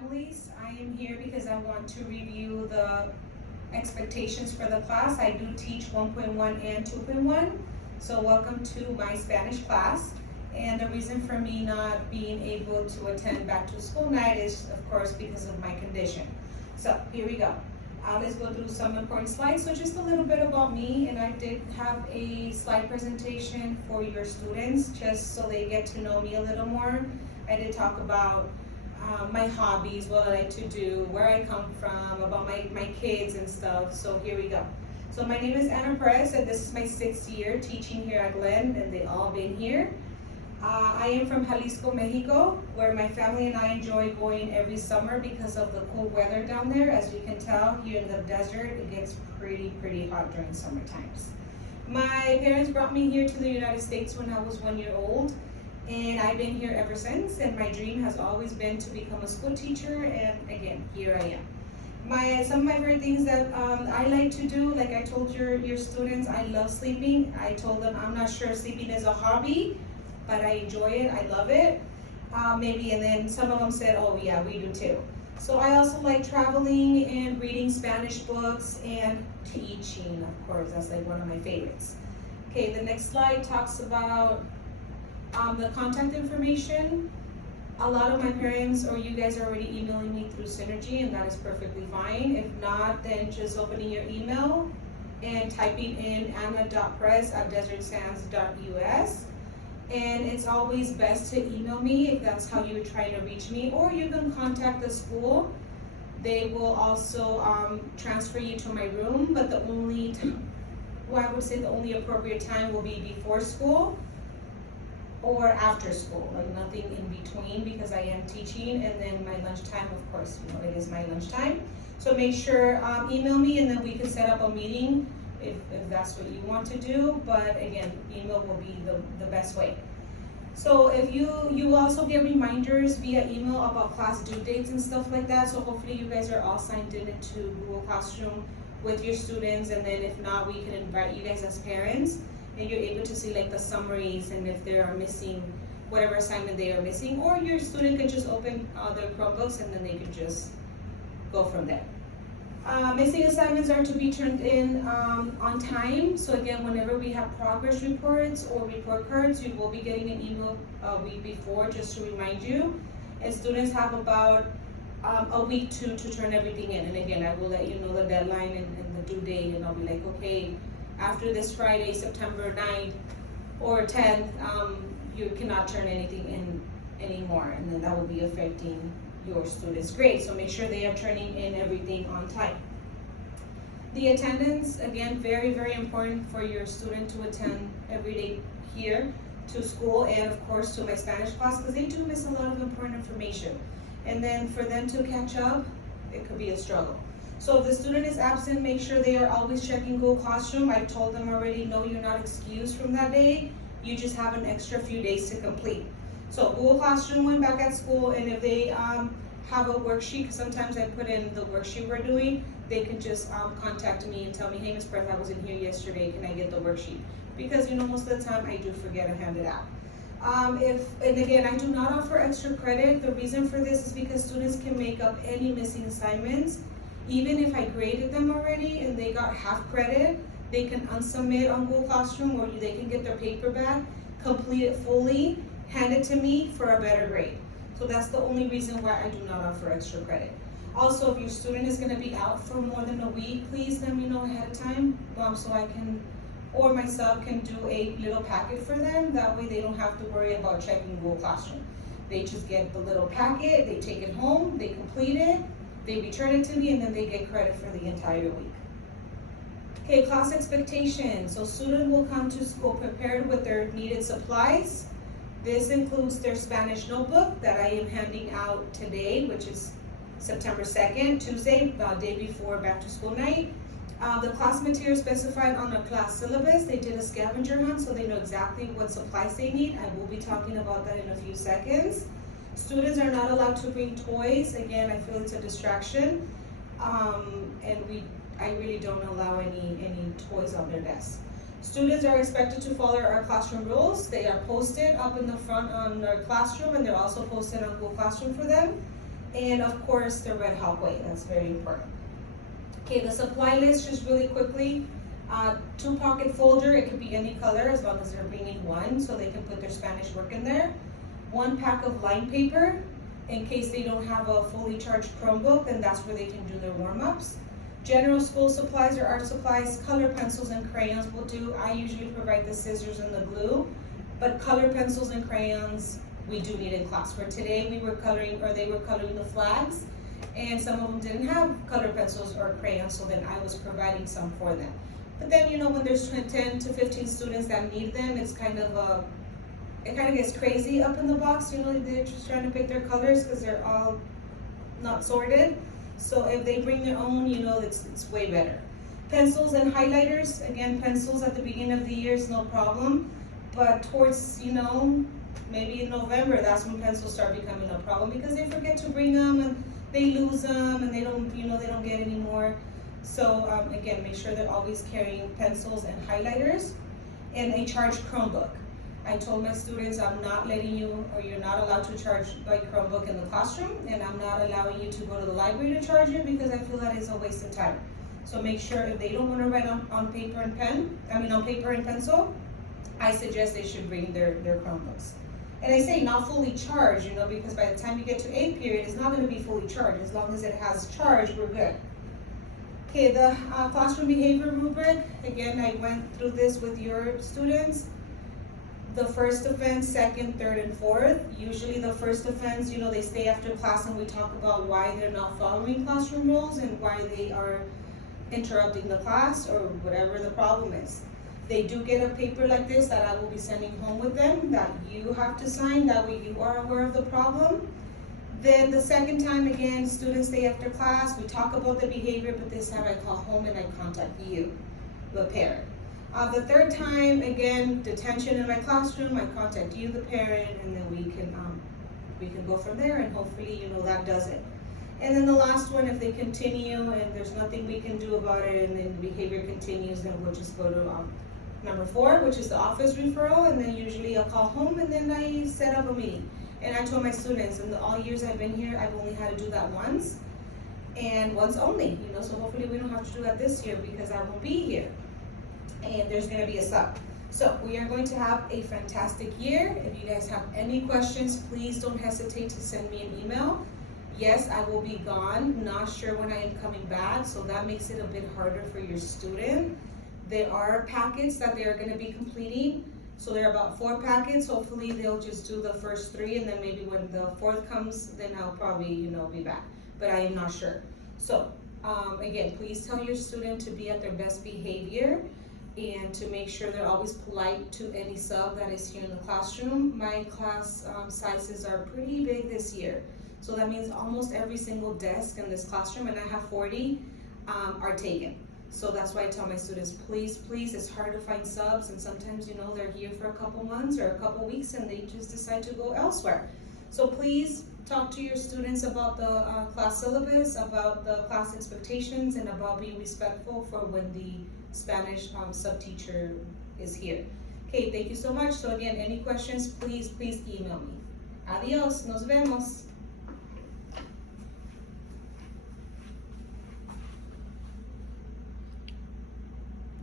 families. I am here because I want to review the expectations for the class. I do teach 1.1 and 2.1, so welcome to my Spanish class. And the reason for me not being able to attend back to school night is, of course, because of my condition. So here we go. Let's go through some important slides. So just a little bit about me, and I did have a slide presentation for your students just so they get to know me a little more. I did talk about my hobbies, what I like to do, where I come from, about my kids and stuff. So here we go. So my name is Ana Perez, and this is my 6th year teaching here at Glenn, and they all been here. I am from Jalisco, Mexico, where my family and I enjoy going every summer because of the cool weather down there. As you can tell, here in the desert, it gets pretty hot during summer times. My parents brought me here to the United States when I was 1 year old, and I've been here ever since, and my dream has always been to become a school teacher, and again, here I am. Some of my favorite things that I like to do, like I told your students, I love sleeping. I told them I'm not sure if sleeping is a hobby, but I enjoy it, I love it. Maybe, and then some of them said, oh yeah, we do too. So I also like traveling and reading Spanish books and teaching, of course, that's like one of my favorites. Okay, the next slide talks about the contact information. A lot of my parents or you guys are already emailing me through Synergy, and that is perfectly fine. If not, then just opening your email and typing in ana.perez@desertsands.us. And it's always best to email me if that's how you're trying to reach me, or you can contact the school. They will also transfer you to my room, but the only appropriate time will be before school or after school, like nothing in between, because I am teaching, and then my lunchtime, of course, it is my lunchtime. So make sure, email me, and then we can set up a meeting if that's what you want to do, but again, email will be the best way. So if you will also get reminders via email about class due dates and stuff like that, so hopefully you guys are all signed in into Google Classroom with your students, and then if not, we can invite you guys as parents, and you're able to see like the summaries and if they are missing whatever assignment they are missing, or your student can just open their Chromebooks and then they can just go from there. Missing assignments are to be turned in on time. So again, whenever we have progress reports or report cards, you will be getting an email a week before just to remind you. And students have about a week to turn everything in. And again, I will let you know the deadline and the due date, and I'll be like, okay, after this Friday, September 9th or 10th, you cannot turn anything in anymore. And then that will be affecting your students' grade, so make sure they are turning in everything on time. The attendance, again, very important for your student to attend every day here to school, and of course to my Spanish class, because they do miss a lot of important information. And then for them to catch up, it could be a struggle. So if the student is absent, make sure they are always checking Google Classroom. I told them already, no, you're not excused from that day. You just have an extra few days to complete. So Google Classroom went back at school, and if they have a worksheet, because sometimes I put in the worksheet we're doing, they can just contact me and tell me, hey, Ms. Perez, I wasn't here yesterday, can I get the worksheet? Because most of the time I do forget to hand it out. And again, I do not offer extra credit. The reason for this is because students can make up any missing assignments. Even if I graded them already and they got half credit, they can unsubmit on Google Classroom, or they can get their paper back, complete it fully, hand it to me for a better grade. So that's the only reason why I do not offer extra credit. Also, if your student is going to be out for more than a week, please let me know ahead of time, so I can, or myself can do a little packet for them. That way they don't have to worry about checking Google Classroom. They just get the little packet, they take it home, they complete it, they return it to me, and then they get credit for the entire week. Okay, class expectations. So student will come to school prepared with their needed supplies. This includes their Spanish notebook that I am handing out today, which is September 2nd, Tuesday, day before back to school night. The class material specified on the class syllabus. They did a scavenger hunt, so they know exactly what supplies they need. I will be talking about that in a few seconds. Students are not allowed to bring toys. Again, I feel it's a distraction. And I really don't allow any toys on their desk. Students are expected to follow our classroom rules. They are posted up in the front on our classroom, and they're also posted on Google Classroom for them. And of course, the red Hawkway, that's very important. Okay, the supply list, just really quickly. 2-pocket folder, it could be any color as long as they're bringing one, so they can put their Spanish work in there. 1 pack of line paper, in case they don't have a fully charged Chromebook, then that's where they can do their warm-ups. General school supplies or art supplies, color pencils and crayons will do. I usually provide the scissors and the glue, but color pencils and crayons we do need in class. For today, we were coloring, or they were coloring the flags, and some of them didn't have color pencils or crayons, so then I was providing some for them. But then, you know, when there's 10 to 15 students that need them, it's kind of it kind of gets crazy up in the box. You know, they're just trying to pick their colors because they're all not sorted. So if they bring their own, you know, it's way better. Pencils and highlighters, again, pencils at the beginning of the year is no problem, but towards, you know, maybe in November, that's when pencils start becoming a problem because they forget to bring them and they lose them and they don't, you know, they don't get any more. So again, make sure they're always carrying pencils and highlighters and a charged Chromebook. I told my students I'm not letting you, or you're not allowed to charge like Chromebook in the classroom, and I'm not allowing you to go to the library to charge it because I feel that is a waste of time. So make sure if they don't want to write on paper and on paper and pencil, I suggest they should bring their Chromebooks. And I say not fully charged, you know, because by the time you get to 8th period, it's not going to be fully charged. As long as it has charge, we're good. Okay, the classroom behavior rubric, again, I went through this with your students. The first offense, second, third, and fourth. Usually the first offense, you know, they stay after class and we talk about why they're not following classroom rules and why they are interrupting the class or whatever the problem is. They do get a paper like this that I will be sending home with them that you have to sign, that way you are aware of the problem. Then the second time, again, students stay after class, we talk about the behavior, but this time I call home and I contact you, the parent. The third time, again, detention in my classroom, I contact you, the parent, and then we can go from there, and hopefully, you know, that does it. And then the last one, if they continue and there's nothing we can do about it and then the behavior continues, then we'll just go to number 4, which is the office referral, and then usually I'll call home and then I set up a meeting. And I told my students, in all years I've been here, I've only had to do that once, and once only, you know, so hopefully we don't have to do that this year because I won't be here. And there's gonna be a sub. So we are going to have a fantastic year. If you guys have any questions, please don't hesitate to send me an email. Yes, I will be gone, not sure when I am coming back, so that makes it a bit harder for your student. There are packets that they are gonna be completing. So there are about 4 packets. Hopefully they'll just do the first 3, and then maybe when the 4th comes, then I'll probably, you know, be back. But I am not sure. So again, please tell your student to be at their best behavior and to make sure they're always polite to any sub that is here in the classroom. My class sizes are pretty big this year. So that means almost every single desk in this classroom, and I have 40, are taken. So that's why I tell my students, please, it's hard to find subs, and sometimes, you know, they're here for a couple months or a couple weeks and they just decide to go elsewhere. So please talk to your students about the class syllabus, about the class expectations, and about being respectful for when the Spanish sub teacher is here. Okay, thank you so much. So again, any questions, please email me. Adios, nos vemos.